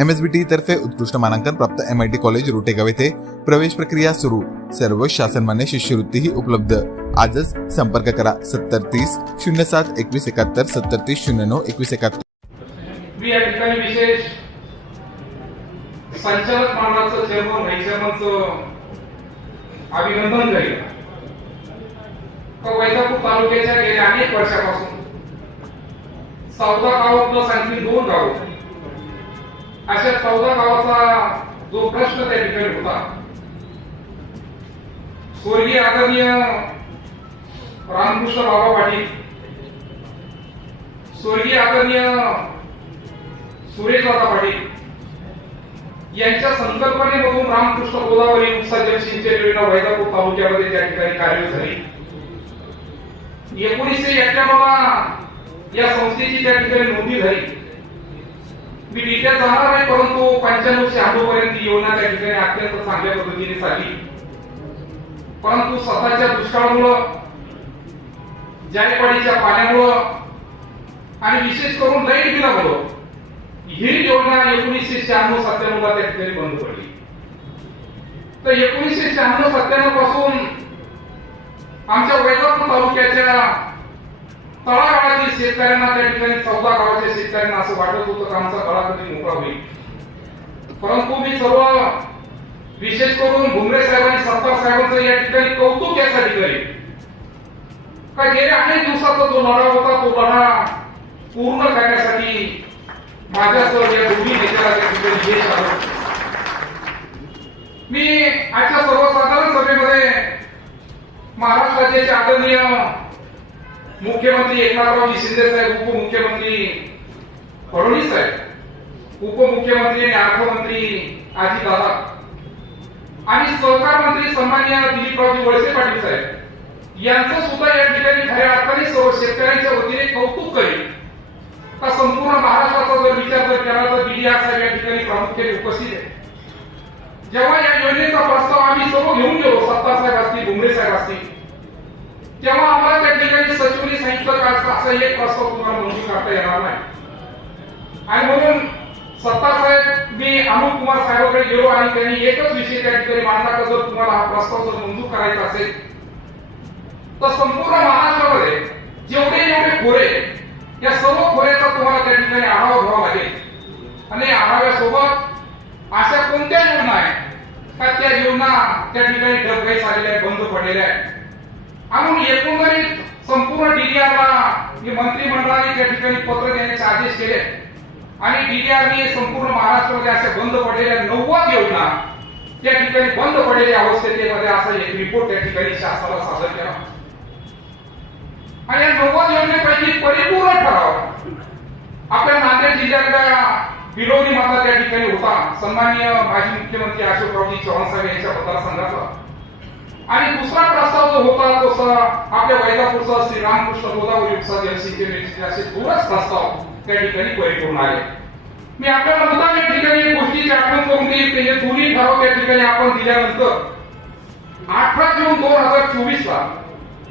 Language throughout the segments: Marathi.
एमएसबीटी तर्फे उत्कृष्ट मानांकन प्राप्त M I T college Rotegaon येथे प्रवेश प्रक्रिया सुरू. सर्व शासनमान्य शिष्यवृत्तीही उपलब्ध. आजच संपर्क करा. सत्तर तीस शून्य सात एकवीस एकाहत्तर सत्तर तीस शून्य नऊ एकवीस एकाहत्तर. मी या ठिकाणी विशेष संचालक मंडळाचं चेअरमन व्हाईस चेअरमनचं अभिनंदन करेन. वैजापूर तालुक्याच्या गेल्या अनेक वर्षापासून चौदा गावातलं सांगली दोन गाव. अशा चौदा गावाचा जो प्रश्न त्या ठिकाणी होता. स्वर्गीय आदरणीय रामकृष्ण बाबा पाटील स्वर्गीय आदरणीय सुरेशदादा पाटील यांच्या संकल्पनेमधून रामकृष्ण गोदावरी उपसा जलसिंचन योजना वैजापूर तालुक्यामध्ये त्या ठिकाणी कार्यरत झाली. एकोणीसशे एक्क्याण्णवला या संस्थेची त्या ठिकाणी नोंदणी झाली. मी डिटेल जाणार नाही परंतु पंच्याण्णव शहाण्णव पर्यंत योजना त्या ठिकाणी अत्यंत चांगल्या पद्धतीने चालली परंतु स्वतःच्या दुष्काळामुळं जायकवाडीच्या पाण्यामुळं आणि विशेष करून लाइट बिलामुळं ही योजना एकोणीसशे शहाण्णव सत्त्याण्णव ला त्या ठिकाणी बंद पडली. तर एकोणीसशे शहाण्णव सत्त्याण्णवपासून आमच्या वैजापूर तालुक्याच्या तळागाळातील शेतकऱ्यांना त्या ठिकाणी चौदा गावाच्या शेतकऱ्यांना असं वाटत होतं का आमचा तळा कधी मोकळा होईल. परंतु मी सर्व विशेष करून भुमरे साहेबांनी सत्तार साहेबांचं या ठिकाणी कौतुक यासाठी करेल का गेल्या अनेक दिवसाचा जो लढा होता तो लढा पूर्ण करण्यासाठी माझ्यासह या दोन्ही नेत्याला त्या ठिकाणी यश आलं मी आजच्या सर्वसाधारण सभेमध्ये महाराष्ट्राचे आदरणीय मुख्यमंत्री एकनाथरावजी शिंदे साहेब उपमुख्यमंत्री फडणवीस साहेब उपमुख्यमंत्री आणि अर्थमंत्री आजी दादा आणि सहकार मंत्री सन्मान्य दिलीपरावजी वळसे पाटील साहेब. यांचं सुद्धा या ठिकाणी खऱ्या अर्थाने सर्व शेतकऱ्यांच्या वतीने कौतुक करेल का संपूर्ण महाराष्ट्राचा जर विचार जर केला तर बीडीआर साहेब या ठिकाणी प्रामुख्याने उपस्थित आहे जेव्हा या योजनेचा प्रस्ताव आम्ही सर्व घेऊन गेलो सत्ता साहेब असतील भुमरे साहेब असतील तेव्हा आम्हाला त्या ठिकाणी सचिवने सांगितलं का असं- असा एक प्रस्ताव तुम्हाला मंजूर करता येणार नाही. आणि म्हणून सत्ता साहेब मी अमोल कुमार साहेबांकडे गेलो आणि त्यांनी एकच विषय त्या ठिकाणी मांडला का जर तुम्हाला हा प्रस्ताव जर मंजूर करायचा असेल तर संपूर्ण महाराष्ट्रामध्ये जेवढे जेवढे खोरे या सर्व खोऱ्याचा तुम्हाला त्या ठिकाणी आढावा घ्यावा लागेल. आणि आढाव्यासोबत अशा कोणत्या योजना आहेत? का त्या योजना त्या ठिकाणी डबघाई आलेल्या आहेत बंद पडलेल्या आहेत? आणि एकंदरीत संपूर्ण डीडीआरला मंत्रिमंडळाने त्या ठिकाणी पत्र देण्याचे आदेश केले आणि डीडीआरने संपूर्ण महाराष्ट्रामध्ये अशा बंद पडलेल्या नव्वद योजना त्या ठिकाणी बंद पडलेल्या अवस्थेमध्ये असा एक रिपोर्ट त्या ठिकाणी शासनाला सादर केला. आणि या नव्वद योजनेपैकी परिपूर्ण ठराव आपल्या नांदेड जिल्ह्यातल्या बिलोली मधला त्या ठिकाणी होता. सन्माननीय माजी मुख्यमंत्री अशोकरावजी चव्हाण साहेब यांच्या मतदारसंघाचा आणि दुसरा होता तसा आपल्या वैलापूरचा श्रीरामकृष्ण गोदावरी उपसा जलसिंचन योजनेचे असे दोनच प्रस्ताव त्या ठिकाणी परिपूर्ण आले. मी आपल्याला मुद्दाम या ठिकाणी गोष्टीची आठवण करून देईल हे दोन्ही ठराव त्या ठिकाणी आपण दिल्यानंतर अठरा जून दोन हजार चोवीस ला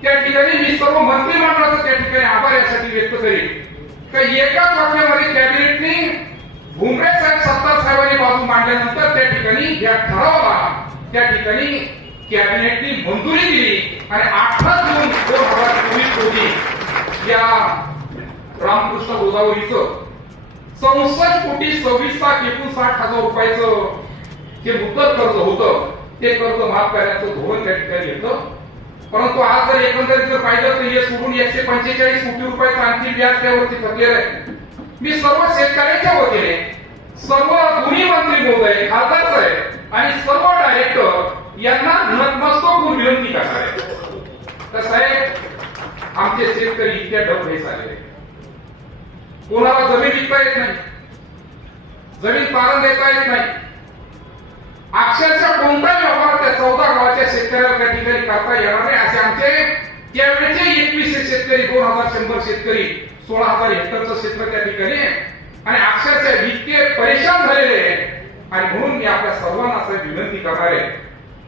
त्या ठिकाणी मी सर्व मंत्रिमंडळाचा त्या ठिकाणी आभार यासाठी व्यक्त करेन. का एकाच वाक्यामध्ये कॅबिनेटने भुमरे साहेब सत्तार साहेबांनी बाजू मांडल्यानंतर त्या ठिकाणी या ठरावाला त्या ठिकाणी कॅबिनेटनी मंजुरी दिली आणि अठरा जून दोन हजार चोवीस रोजी या रामकृष्ण गोदावरीचं चौसष्ट कोटी सव्वीस लाख एकोणसाठ हजार रुपयाचं जे मुदत कर्ज होतं ते कर्ज माफ करण्याचं धोरण त्या ठिकाणी येतं. परंतु आज जर एकंदरीत जर पाहिलं तर हे सोडून एकशे पंचेचाळीस कोटी रुपयाचं आणखी व्याज त्यावरती थकलेलं आहे. मी सर्व शेतकऱ्यांच्या वतीने सर्व दोन्ही मंत्री महोदय खासदार साहेब आणि सर्व यांना नतमस्तक होऊन विनंती करणार आहे तर साहेब आमचे शेतकरी इतक्या डबे झाले. कोणाला जमीन विकता येत नाही. जमीन पालन देता येत नाही. अक्षरशः कोणताही व्यवहार त्या चौदा गावाच्या शेतकऱ्याला त्या ठिकाणी करता येणार नाही. असे आमचे त्यावेळेचे एकवीसशे शेतकरी दोन हजार शंभर शेतकरी सोळा हजार हेक्टरचं क्षेत्र त्या ठिकाणी आहे. आणि अक्षरशः इतके परेशान झालेले आहे. आणि म्हणून मी आपल्या सर्वांना असं विनंती करणार आहे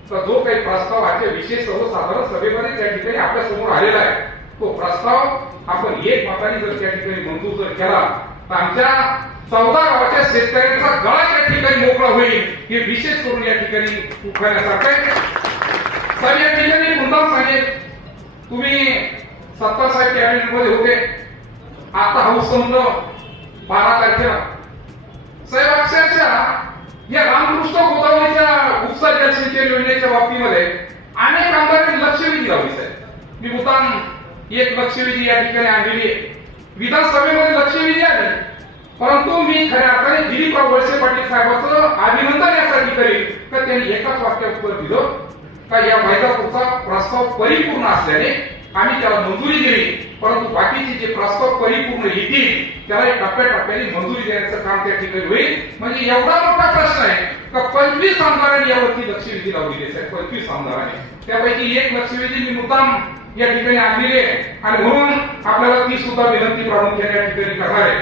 जो काही प्रस्ताव आजच्या विशेष सर्वसाधारण सभेमध्ये त्या ठिकाणी आपल्यासमोर आलेला आहे. तो प्रस्ताव आपण एक मताने जर त्या ठिकाणी मंजूर जर केला तर आमच्या चौदा गावाच्या शेतकऱ्यांचा गळा त्या ठिकाणी मोकळा होईल. हे विशेष करून या ठिकाणी उठवण्यासारखं आहे. तर या ठिकाणी मुद्दाम सांगेल तुम्ही सत्ता साहेब कॅबिनेटमध्ये होते. आता हाऊस समज बारा तारखेला साहेब अक्षरशः या रामकृष्ण गोदावरीच्या उपसा जलसिंचन योजनेच्या बाबतीमध्ये अनेक आमदारांनी लक्षवेधी लावली साहेब मी मुद्दाम एक लक्षवेधी या ठिकाणी आणलेली आहे. विधानसभेमध्ये लक्षवेधी आली परंतु मी खऱ्या अर्थाने दिलीपराव वळसे पाटील साहेबांचं अभिनंदन यासाठी करेल तर त्यांनी एकाच वाक्यात उत्तर दिलं. का या वैजापूरचा प्रस्ताव परिपूर्ण असल्याने आम्ही त्याला मंजुरी दिली. परंतु बाकीचे जे प्रस्ताव परिपूर्ण येतील त्याला टप्प्याटप्प्याने मंजुरी देण्याचं काम त्या ठिकाणी होईल. म्हणजे एवढा मोठा प्रश्न आहे. पंचवीस आमदारांनी यावरती लक्षवेधी लावलेली आहे साहेब, पंचवीस आमदारांनी त्यापैकी एक लक्षवेधी मी मुद्दाम या ठिकाणी आणलेली आहे. आणि म्हणून आपल्याला ती सुद्धा विनंती प्रामुख्याने या ठिकाणी करणार आहे.